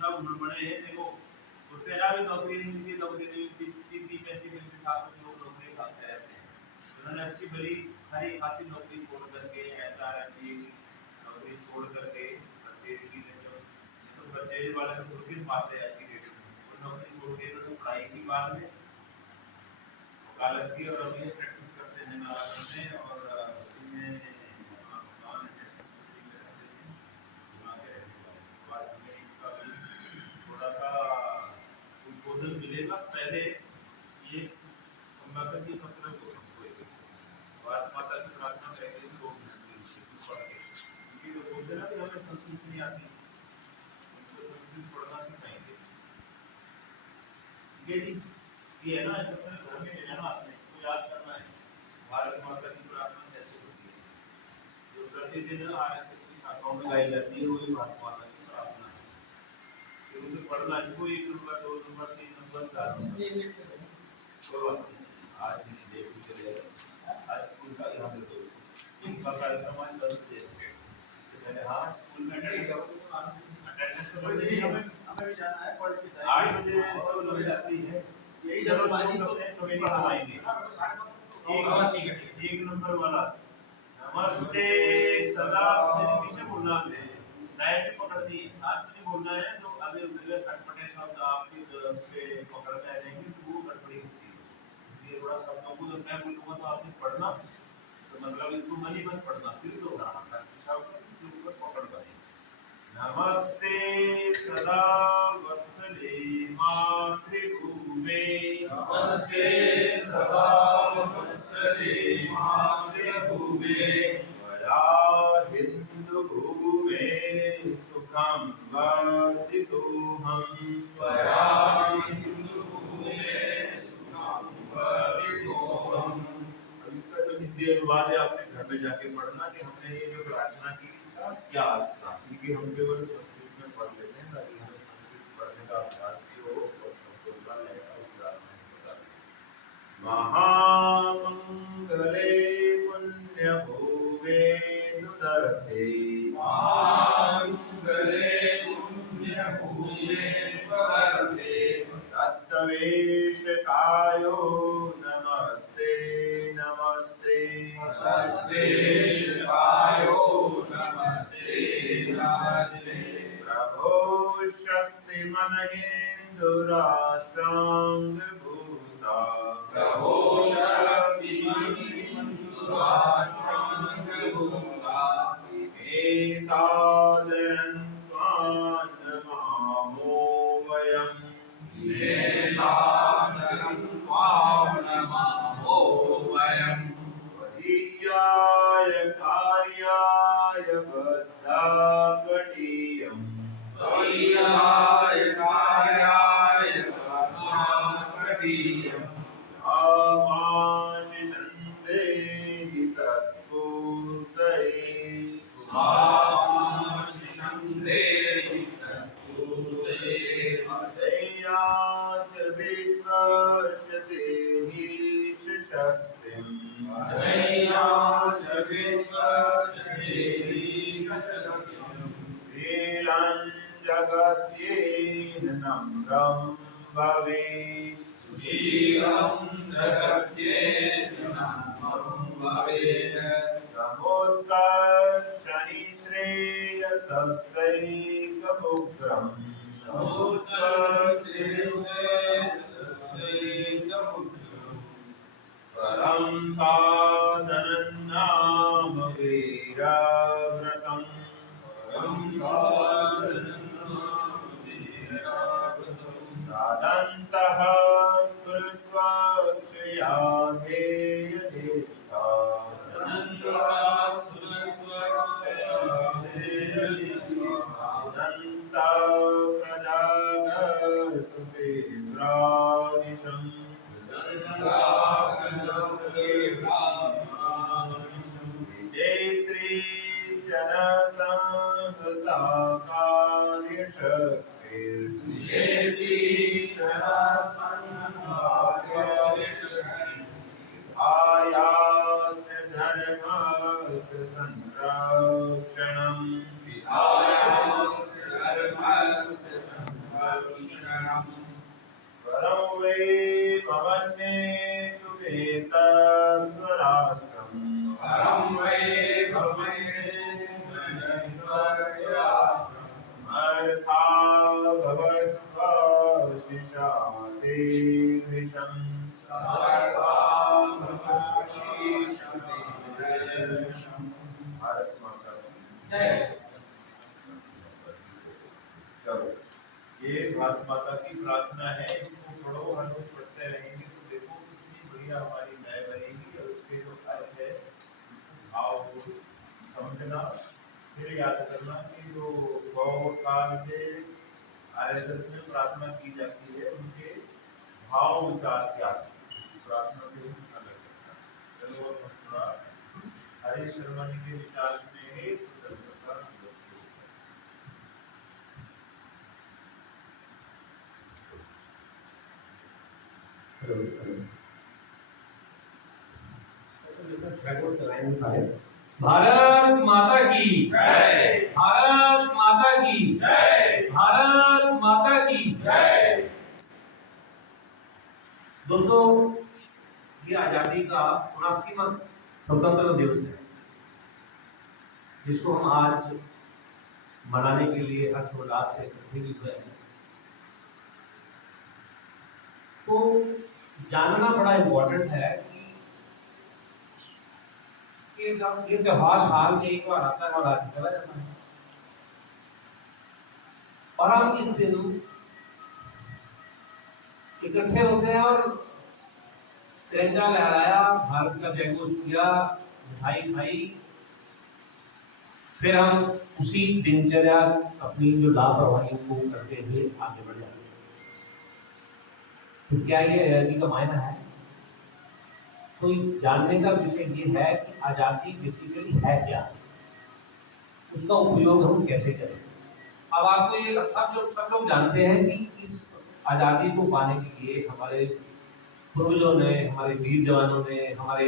सब बड़े हैं देखो, तो तेरा भी नौकरी नहीं मिलती, नौकरी नहीं मिलती, 3-3 पैसे लोग नौकरी भागते रहते हैं। उन्होंने अच्छी भली हरी खासी नौकरी छोड़ करके SRMP नौकरी छोड़ करके परचेज की, तो परचेज वाले तो खुद भी पाते हैं ऐसी रेट में, वो नौकरी छोड़ के उन्होंने पढ़ाई की बाद में वकालत की और अभी प्रैक्टिस करते हैं नारायण में, और उसी में दुकान है, वहाँ के रहने वाले। तो आज हमें इनका भी थोड़ा सा उद्बोधन मिलेगा। पहले ये संवादक की मतलब को सबको भारत माता की प्रार्थना करेंगे 2 मिनट पढ़ के, क्योंकि जो बोलते हैं ना कि हमें संस्कृत नहीं आती, उनको संस्कृत पढ़ना सिखाएंगे। ठीक है जी, ये है ना, घर में ले जाना, आपने इसको याद करना है। भारत माता की प्रार्थना कैसे होती है, जो प्रतिदिन RSS की शाखाओं में गाई जाती है, वही भारत माता की प्रार्थना है। शुरू से पढ़ना इसको, 1 नंबर 2 नंबर 3 नंबर 4 नंबर। चलो आज डेट भी चलेगा, आज स्कूल का यहाँ दे दो, इनका कार्यक्रम आज 10 बजे, इससे पहले हाँ स्कूल में अटेंडेंस तो बढ़ रही है, हमें भी जाना है, 8 बजे तो लग जाती है। चलो सभी करवाएंगे। 1 नंबर वाला नमस्ते सदा, मेरे पीछे बोलना, आपने डायरेक्ट पकड़ दी, हाथ में नहीं बोलना है, तो आधे उधर खटपटे शब्द आपके पे पकड़ में आ जाएंगे, तो वो गड़बड़ी होती है। इसलिए थोड़ा शब्दों को जब मैं बोलूँगा तो आपने पढ़ना, तो मतलब इसको मन ही मन पढ़ना, फिर दोहराना, ताकि शब्द के ऊपर पकड़ बने। नमस्ते सदा वत्सले मातृभूमे, नमस्ते सदा वत्सले मातृभूमे, त्वया हिंदु भूमे सुखं वर्धितोऽहम्, त्वया हिंदु भूमे सुखं वर्धितोऽहम्। अब इसका जो हिंदी अनुवाद है आपने घर में जाके पढ़ना कि हमने ये जो प्रार्थना की इसका क्या अर्थ था, क्योंकि हम केवल संस्कृत में पढ़ लेते हैं, ताकि हमें संस्कृत पढ़ने का अभ्यास भी हो और शब्दों का लय का उच्चारण भी बता दें। महामंगले पुण्यभूमे दुदर्थे, महामंगले पुण्यभूमे दुदर्थे, तद्वेषकायो नमस्ते नमस्ते, तद्वेषकायो नमस्ते नमस्ते, प्रभो शक्तिमन्हिन्दुराष्ट्रांग भूता, प्रभो शक्तिमन्हिन्दुराष्ट्रांग भूता, इमे सादरं त्वां नमामो वयम्, इमे सादरं त्वां नमामो वयम्, त्वदीयाय कार्याय बद्धाकटीयम्, त्वय्याय कार्याय कर्माकटीयम्, आमाशिषन्ते हि तत्पूर्तये, आशिषं देहि तत्पूर्तये, अजय्याच विश्वस्य देहि शक्तिम्, अजय्याच विश्वस्य देहि शक्तिम्, शीलं जगत्येन नम्रं भवेत्, शीलं जगत्येन नम्रं भवेत्, समुत्कर्षणि श्रेयसस्यैकमुग्रम्, समुत्कर्षेण परं साधनं नाम वीरव्रतम्, रादन्तः स्मृत्वा क्षयाधेयनिष्ठा, दन्ता प्रजागर्तुते व्रादिशम्, विजेत्री जनसंहता आयास्य धर्मस्य संरक्षणम्, तस्य संघर्षणम् परं वै भवन्नेतु वेतत्वराष्ट्रम् परं वै भवेन्नयनस्वराष्ट्रम् अर्था भवत्वा शिशाते विषम् भारत माता की जय। चलो, ये भारत माता की प्रार्थना है, इसको पढ़ो, हर रोज पढ़ते रहेंगे तो देखो कितनी बढ़िया हमारी नय बनेगी। और उसके जो अर्थ है आप समझना, फिर याद करना कि जो 100 साल से आरएसएस में प्रार्थना की जाती है उनके भाव विचार क्या है, प्रार्थना से ही पता लगता है। चलो अब हम थोड़ा हरीश शर्मा जी के विचार सुनेंगे। स्वतंत्रता दिवस के ऊपर। भारत माता की जय। भारत माता की जय। भारत माता की जय। दोस्तों, ये आजादी का 79वां स्वतंत्रता दिवस है, जिसको हम आज मनाने के लिए हर्षोल्लास से इकट्ठे हुए हैं। तो जानना बड़ा इम्पोर्टेंट है कि जब ये त्योहार साल में एक बार आता है और आगे चला जाता है, और हम इस दिन इकट्ठे होते हैं और तिरंगा लहराया, भारत का जयघोष किया, मिठाई खाई, फिर हम उसी दिनचर्या अपनी जो लापरवाही को करते हुए आगे बढ़ जाते हैं। तो क्या ये आजादी का मायना है? तो जानने का विषय ये है कि आजादी बेसिकली है क्या, उसका उपयोग हम कैसे करें। अब आपको ये सब लोग जानते हैं कि इस आजादी को पाने के लिए हमारे पूर्वजों ने, हमारे वीर जवानों ने, हमारे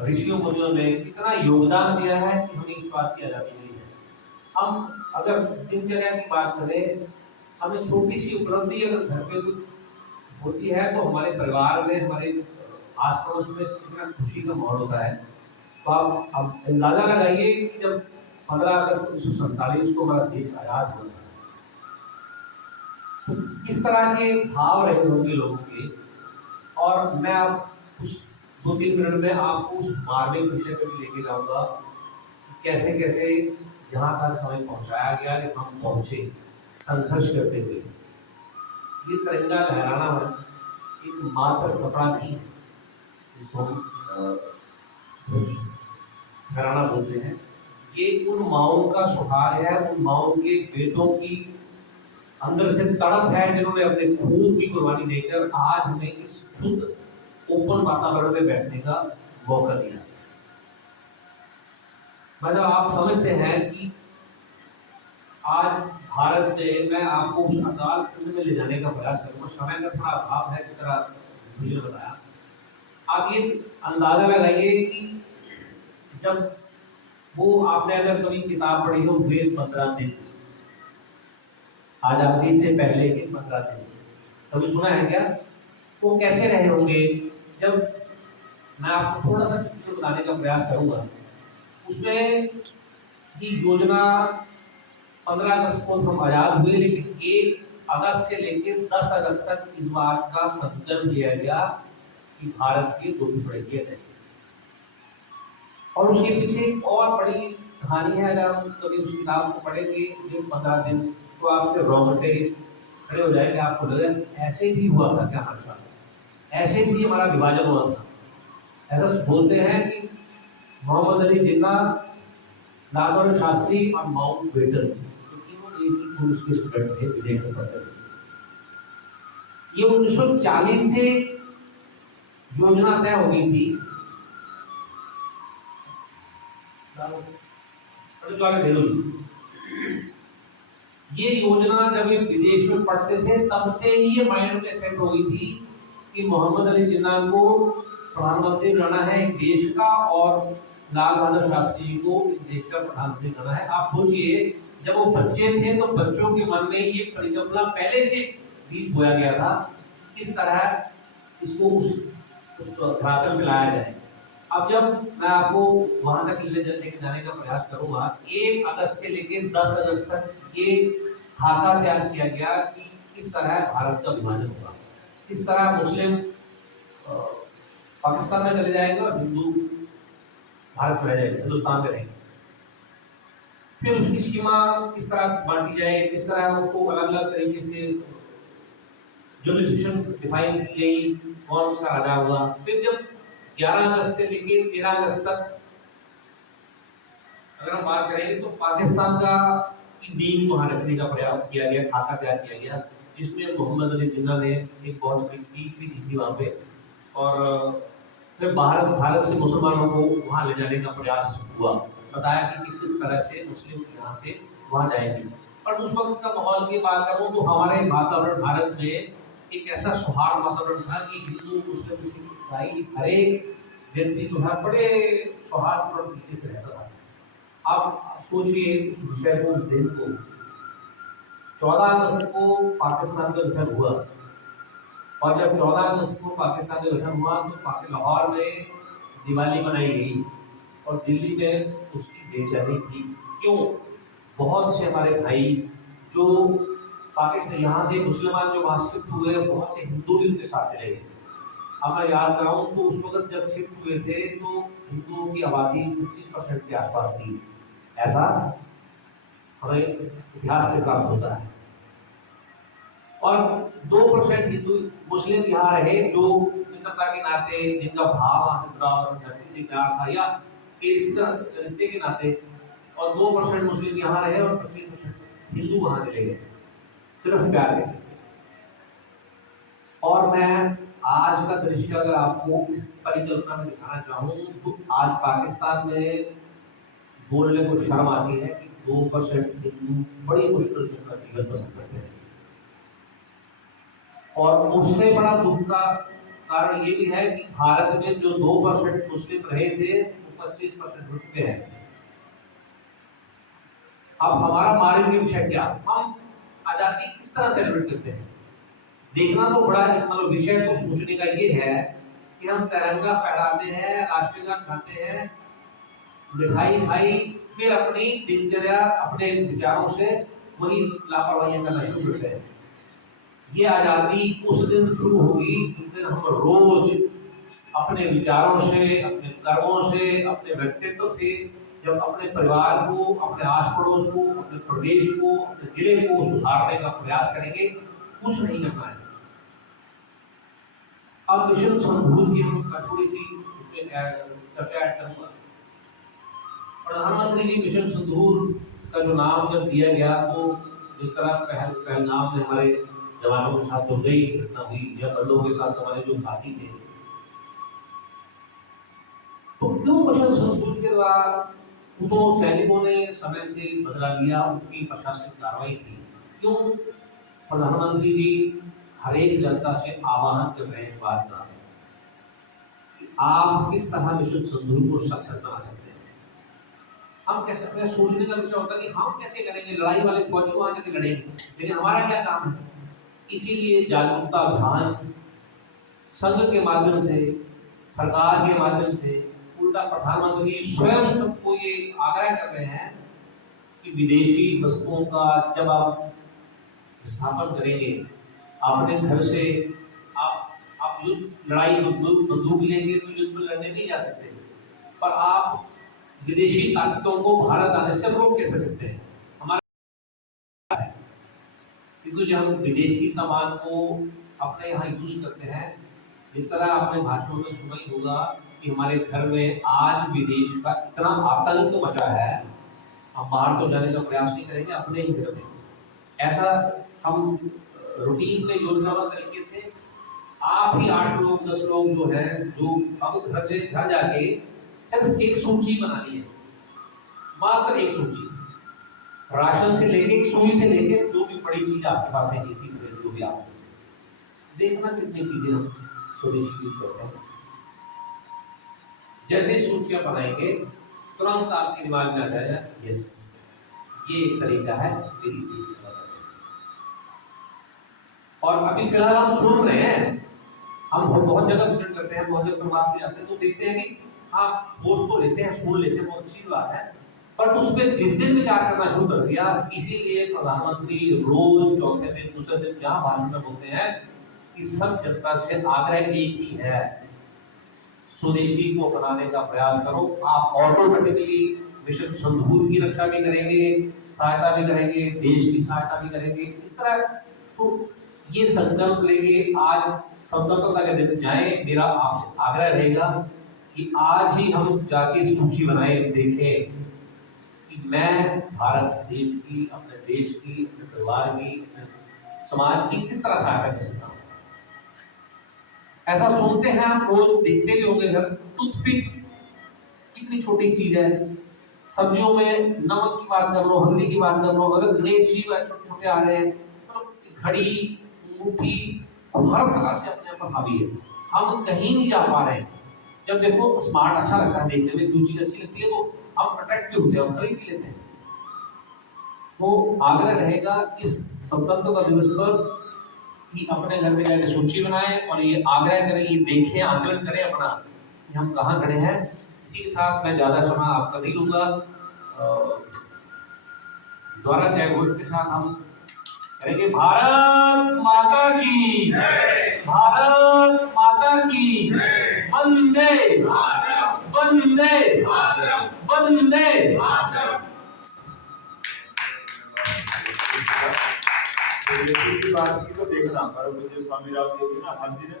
ऋषियों मुनियों ने कितना योगदान दिया है कि हमें इस बात की आजादी मिली है। हम अगर दिनचर्या की बात करें, हमें छोटी सी उपलब्धि अगर घर पे कुछ होती है तो हमारे परिवार में, हमारे आस पड़ोस में कितना खुशी का माहौल होता है। तो आप अब अंदाजा लगाइए कि जब 15 अगस्त 1947 को हमारा देश आजाद हुआ था, तो किस तरह के भाव रहे होंगे लोगों के। और मैं अब उस 2-3 मिनट में आपको उस मार्मिक विषय पर भी लेके जाऊंगा, कैसे कैसे यहाँ तक हमें पहुँचाया गया कि हम पहुँचे संघर्ष करते हुए। ये तिरंगा लहराना एक मात्र कपड़ा नहीं है जिसको हम लहराना बोलते हैं। ये उन माओं का सुधार है, उन माओं के बेटों की अंदर से तड़प है, जिन्होंने अपने खून की कुर्बानी देकर आज हमें इस शुद्ध ओपन वातावरण में बैठने का मौका दिया। मतलब आप समझते हैं कि आज भारत में, मैं आपको उस अकाल कुंड में ले जाने का प्रयास करूंगा, समय का थोड़ा अभाव है, जिस तरह मुझे बताया। आप ये अंदाजा लगाइए कि जब वो, आपने अगर कभी किताब पढ़ी हो वे 15 दिन, आजादी से पहले के 15 दिन, कभी सुना है क्या? वो कैसे रहे होंगे? जब मैं आपको थोड़ा सा चित्र बताने का प्रयास करूंगा, उसमें की योजना 15 अगस्त को हम आजाद हुए, लेकिन 1 अगस्त से लेकर 10 अगस्त तक इस बात का संकल्प लिया गया कि भारत के 2 टुकड़े किए गए। और उसके पीछे एक और बड़ी कहानी है। अगर हम कभी उस किताब को पढ़ेंगे ये 15 दिन, तो आपके रोंगटे खड़े हो जाएंगे, आपको लगेगा ऐसे भी हुआ था क्या हमारे साथ, ऐसे भी हमारा विभाजन हुआ था। ऐसा बोलते हैं कि मोहम्मद अली जिन्ना, लाल बहादुर शास्त्री और माउंट बेटन, तीनों एक ही कॉलेज के स्टूडेंट थे, विदेश में पढ़ते थे। ये 1940 से योजना तय हो गई थी। ये योजना जब ये विदेश में पढ़ते थे तब से ही ये माइंड में सेट हो गई थी कि मोहम्मद अली जिन्ना को प्रधानमंत्री बनाना है एक देश का, और लाल बहादुर शास्त्री जी को इस देश का प्रधानमंत्री करना है। आप सोचिए जब वो बच्चे थे तो बच्चों के मन में ये परिकल्पना पहले से बीज बोया गया था, किस तरह इसको उस धरातल पे लाया जाए। अब जब मैं आपको वहां तक लेके जाने का प्रयास करूंगा, 1 अगस्त से लेकर 10 अगस्त तक ये खाका तैयार किया गया कि किस तरह भारत का विभाजन होगा, किस तरह मुस्लिम पाकिस्तान में चले जाएंगे और हिंदू भारत में रह जाएंगे, हिंदुस्तान में रहेंगे। फिर उसकी सीमा किस तरह बांटी जाए, किस तरह उसको अलग अलग तरीके से जुरिडिक्शन डिफाइन की गई, कौन उसका राजा हुआ। फिर जब 11 अगस्त से लेकर 13 अगस्त तक अगर हम बात करेंगे तो पाकिस्तान का की नींव वहां रखने का प्रयास किया गया, खाका तैयार किया गया, जिसमें मोहम्मद अली जिन्ना ने एक बहुत बड़ी स्पीच भी दी थी वहां पे। और फिर भारत से मुसलमानों को वहां ले जाने का प्रयास हुआ, बताया कि किस तरह से मुस्लिम यहाँ से वहां जाएंगे। और उस वक्त का माहौल की बात करूँ तो हमारे वातावरण भारत में एक ऐसा सौहार्द वातावरण था कि हिंदू मुस्लिम सिख ईसाई हर एक व्यक्ति जो है बड़े सौहार्दपूर्ण तरीके से रहता था। आप सोचिए उस विषय को, उस दिन को, 14 अगस्त को पाकिस्तान का गठन हुआ, और जब 14 अगस्त को पाकिस्तान का गठन हुआ तो लाहौर में दिवाली मनाई गई और दिल्ली में उसकी बेचैनी थी। क्यों? बहुत से हमारे भाई जो पाकिस्तान यहाँ से मुसलमान जो वहाँ शिफ्ट हुए, बहुत से हिंदू भी उनके साथ चले गए। अब मैं याद कराऊं तो उस वक्त जब शिफ्ट हुए थे तो हिंदुओं की आबादी 25% के आसपास थी, ऐसा हमें इतिहास से प्राप्त होता है। और 2% हिंदू मुस्लिम यहाँ रहे जो मित्रता के नाते, जिनका भाव वहां से जुड़ा और धरती से प्यार था या रिश्ते के नाते, और 2% मुस्लिम यहाँ रहे और 25% हिंदू वहां चले गए, सिर्फ प्यार के चलते। और मैं आज का दृश्य अगर आपको इस परिकल्पना में दिखाना चाहूँ तो आज पाकिस्तान में बोलने को शर्म आती है कि 2% हिंदू बड़ी मुश्किल से अपना जीवन बसर करते हैं। और उससे बड़ा दुख का कारण ये भी है कि भारत में जो 2% मुस्लिम रहे थे वो 25% हो चुके हैं। अब हमारा मार्ग विषय क्या, हम आजादी किस तरह सेलिब्रेट करते हैं? देखना तो बड़ा मतलब विषय तो सोचने का ये है कि हम तिरंगा फहराते हैं, राष्ट्रीय गान गाते हैं, मिठाई खाई, फिर अपनी दिनचर्या अपने विचारों से वही लापरवाही करना शुरू करते हैं। ये आजादी उस दिन शुरू होगी जिस दिन हम रोज अपने विचारों से, अपने कर्मों से, अपने व्यक्तित्व से, जब अपने परिवार को, अपने आस पड़ोस को, अपने प्रदेश को, अपने जिले को सुधारने का प्रयास करेंगे। कुछ नहीं करना है। अब मिशन संधूर की हम थोड़ी सी उसमें चर्चा ऐड करूंगा। प्रधानमंत्री जी मिशन संधूर का जो नाम जब दिया गया तो जिस तरह पहलगाम में हमारे जवानों के साथ जो गई घटना हुई या बंदों के साथ हमारे जो साथी थे, तो क्यों मिशन संधूर के द्वारा उनको सैनिकों ने समय से बदला लिया, उनकी प्रशासनिक कार्रवाई थी? क्यों प्रधानमंत्री जी हर एक जनता से आह्वान कर रहे हैं इस बात का कि आप किस तरह मिशन संधूर को सक्सेस बना सकते हैं? हम कैसे, अपने सोचने का विषय होता है कि हम कैसे करेंगे, लड़ाई वाले फौजी वहां जाके लड़ेंगे, लेकिन हमारा क्या काम है? इसीलिए जागरूकता अभियान संघ के माध्यम से, सरकार के माध्यम से, उल्टा प्रधानमंत्री स्वयं सबको ये आग्रह कर रहे हैं कि विदेशी वस्तुओं का जब आप स्थापन करेंगे, अपने घर से आप युद्ध लड़ाई बंदूक लेंगे तो युद्ध में लड़ने नहीं जा सकते, पर आप विदेशी ताकतों को भारत आने से रोक कैसे सकते हैं? हमारा क्योंकि जब हम विदेशी सामान को अपने यहाँ यूज करते हैं, जिस तरह आपने भाषणों में सुना ही होगा कि हमारे घर में आज विदेश का इतना आतंक मचा है, हम बाहर तो जाने का प्रयास नहीं करेंगे, अपने ही घर में ऐसा हम रूटीन में योजनाबद्ध तरीके से आप ही 8 लोग 10 लोग जो है, जो अब घर जाके सिर्फ एक सूची बनानी है, मात्र एक सूची, राशन से लेके, सुई से लेके, जो भी बड़ी चीज आपके पास है, इसी जो भी आप देखना कितनी चीजें हम स्वदेशी यूज करते हैं। जैसे सूचियां बनाएंगे तुरंत आपके दिमाग में आ जाएगा, यस ये एक तरीका है मेरी देश सेवा करने का। और अभी फिलहाल हम सुन रहे हैं, हम बहुत जगह विजिट करते हैं, बहुत जगह प्रवास में जाते हैं, तो देखते हैं कि हाँ सोच तो लेते हैं, सुन लेते हैं, बहुत अच्छी बात है, पर उस पर जिस दिन विचार करना शुरू कर दिया, इसीलिए प्रधानमंत्री रोज चौथे दिन दूसरे दिन जहां भाषण में बोलते हैं कि सब जनता से आग्रह एक ही है, स्वदेशी को अपनाने का प्रयास करो। आप ऑटोमेटिकली मिशन सिंदूर की रक्षा भी करेंगे, सहायता भी करेंगे, देश की सहायता भी करेंगे, इस तरह। तो ये संकल्प लेके आज संकल्पता के दिन जाएं। मेरा आपसे आग्रह रहेगा कि आज ही हम जाके सूची बनाए, देखें कि मैं भारत देश की, अपने देश की, अपने परिवार की, अपने समाज की किस तरह सहायता कर सकता हूँ। ऐसा सुनते हैं आप, रोज देखते भी होंगे घर, टूथपिक कितनी छोटी चीज है, सब्जियों में नमक की बात कर लो, हल्दी की बात कर लो, अगर गणेश जी छोटे छोटे आ रहे हैं, तो घड़ी, मुट्ठी, हर तरह से अपने ऊपर हावी है, हम कहीं नहीं जा पा रहे हैं। जब देखो स्मार्ट अच्छा लगता है देखने में, जो चीज अच्छी लगती है तो हम अट्रैक्टिव होते हैं, हम खरीद ही लेते हैं। तो आग्रह रहेगा इस स्वतंत्रता दिवस पर कि अपने घर में जाकर सूची बनाएं और ये आग्रह करें, ये देखें, आकलन करें अपना कि हम कहाँ खड़े हैं। इसी के साथ मैं ज्यादा समय आपका नहीं लूंगा। द्वारा जय घोष के साथ हम करेंगे भारत माता की, भारत माता की, वंदे वंदे वंदे। स्वदेशी की बात की तो देखना, पर मुझे स्वामी रामदेव जी ना हर दिन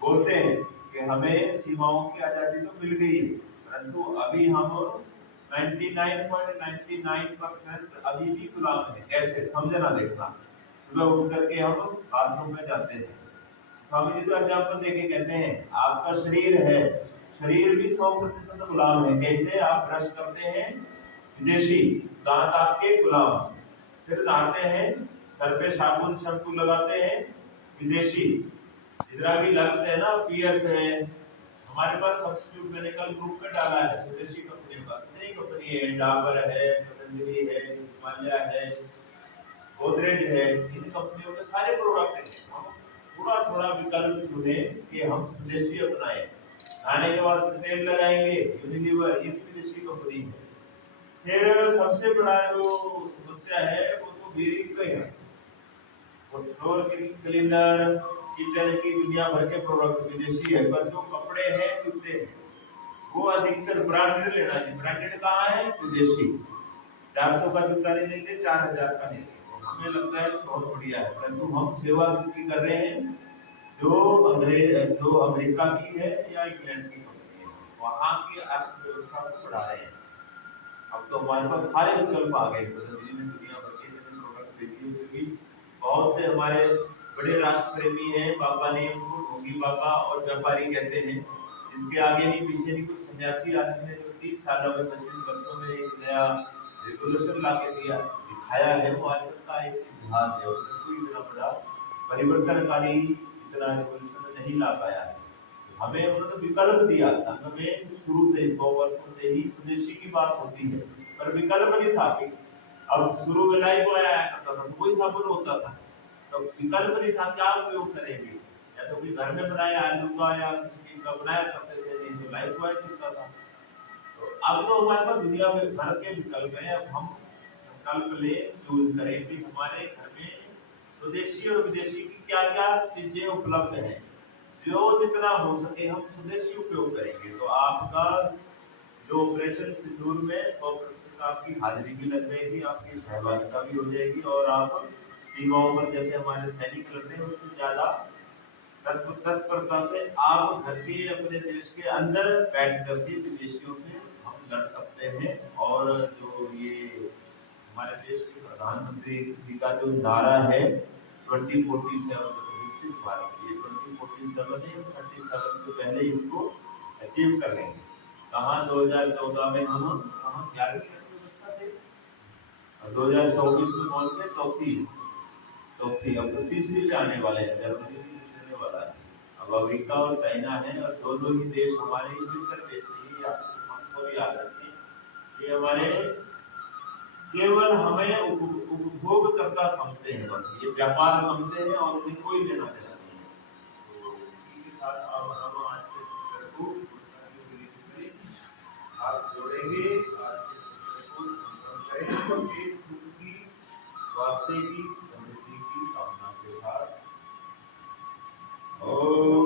बोलते हैं कि हमें सीमाओं की आजादी तो मिल गई है, परंतु अभी हम 99.99% अभी भी गुलाम है। कैसे समझना, देखना। सुबह उठ करके हम बाथरूम में जाते हैं, स्वामी जी तो एग्जाम्पल देके कहते हैं आपका शरीर है, शरीर भी 100% गुलाम है। कैसे? आप ब्रश करते हैं विदेशी, दांत आपके गुलाम, फिर नहाते हैं, सर पे साबुन शैम्पू लगाते हैं विदेशी, जितना भी लक्स है ना, पियर्स है, हमारे पास सब्स्टिट्यूट मेडिकल ग्रुप में डाला है स्वदेशी कंपनी का। कितनी कंपनी है, डाबर है, पतंजलि है, हिमालय है, गोदरेज है, इन कंपनियों के सारे प्रोडक्ट हैं। हम थोड़ा थोड़ा विकल्प चुने कि हम स्वदेशी अपनाएं। खाने के बाद तेल लगाएंगे, यूनिलीवर, ये भी विदेशी कंपनी है। फिर सबसे बड़ा जो समस्या है वो तो बीरिंग का है, और फ्लोर क्लीनर, किचन की दुनिया भर के प्रोडक्ट विदेशी है, पर जो कपड़े हैं, जूते हैं, वो अधिकतर ब्रांडेड लेना चाहिए। ब्रांडेड कहाँ है? विदेशी। 400 का जूता नहीं लेंगे, 4000 का लेंगे, तो हमें लगता है बहुत बढ़िया है, परंतु हम सेवा किसकी कर रहे हैं? जो जो अमेरिका की है या इंग्लैंड की कंपनी है, वहां की अर्थव्यवस्था को बढ़ा रहे हैं। अब तो हमारे पास सारे विकल्प आ गए, पतंजलि ने दुनिया भर के प्रोडक्ट दे दिए, क्योंकि बहुत से हमारे बड़े राष्ट्र प्रेमी हैं, बाबा ने उनको ढोंगी बाबा और व्यापारी कहते हैं, जिसके आगे नहीं पीछे नहीं। कुछ सन्यासी आदमी ने जो 30 सालों में, 25 वर्षों में एक नया रेवोल्यूशन ला के दिखाया है, वो आज तक का एक इतिहास है। उसमें कोई इतना बड़ा परिवर्तनकारी इतना रेवोल्यूशन नहीं ला पाया है। हमें उन्होंने विकल्प दिया। संघ में शुरू से 100 वर्षों से ही स्वदेशी की बात होती है, पर विकल्प नहीं था। अब शुरू में लाइफ आया करता था, कोई साबुन होता था, तो विकल्प नहीं था, क्या उपयोग करेंगे? या तो कोई घर में बनाया आलू का या किसी चीज का बनाया करते थे, नहीं तो लाइफ बॉय चलता था। तो अब तो हमारे पास दुनिया में भर के विकल्प है। अब हम संकल्प ले, चूज करें कि हमारे घर में स्वदेशी और विदेशी की क्या क्या चीजें उपलब्ध हैं, जो जितना हो सके हम स्वदेशी उपयोग करेंगे। तो आपका जो ऑपरेशन सिंदूर में 100% आपकी हाजिरी भी लग जाएगी, आपकी सहभागिता भी हो जाएगी, और आप सीमाओं पर जैसे हमारे सैनिक लड़ रहे हैं, उससे ज्यादा तत्परता से आप घर के अपने देश के अंदर बैठ करके विदेशियों से हम लड़ सकते हैं। और जो ये हमारे देश के प्रधानमंत्री जी का जो नारा है 2047 विकसित भारत, ये 2047 नहीं, 37 से पहले इसको अचीव कर लेंगे। कहाँ 2014 में हम कहाँ 11वीं अर्थव्यवस्था थे, और 2024 में पहुंच गए चौथी, अब तो तीसरी पे आने वाले हैं। जर्मनी भी पिछड़ने वाला है, अब अमेरिका और चाइना है, और दोनों ही देश हमारे मित्र देश नहीं, हम सब याद रखें, ये हमारे केवल हमें उपभोग करता समझते हैं, बस ये व्यापार समझते हैं और इन्हें कोई लेना देना नहीं है। तो इसी के साथ अब हम आज के सत्र को हाथ जोड़ेंगे, आज के सत्र को संपन्न करेंगे और एक सुख की, स्वास्थ्य की, समृद्धि की कामना के साथ। ओम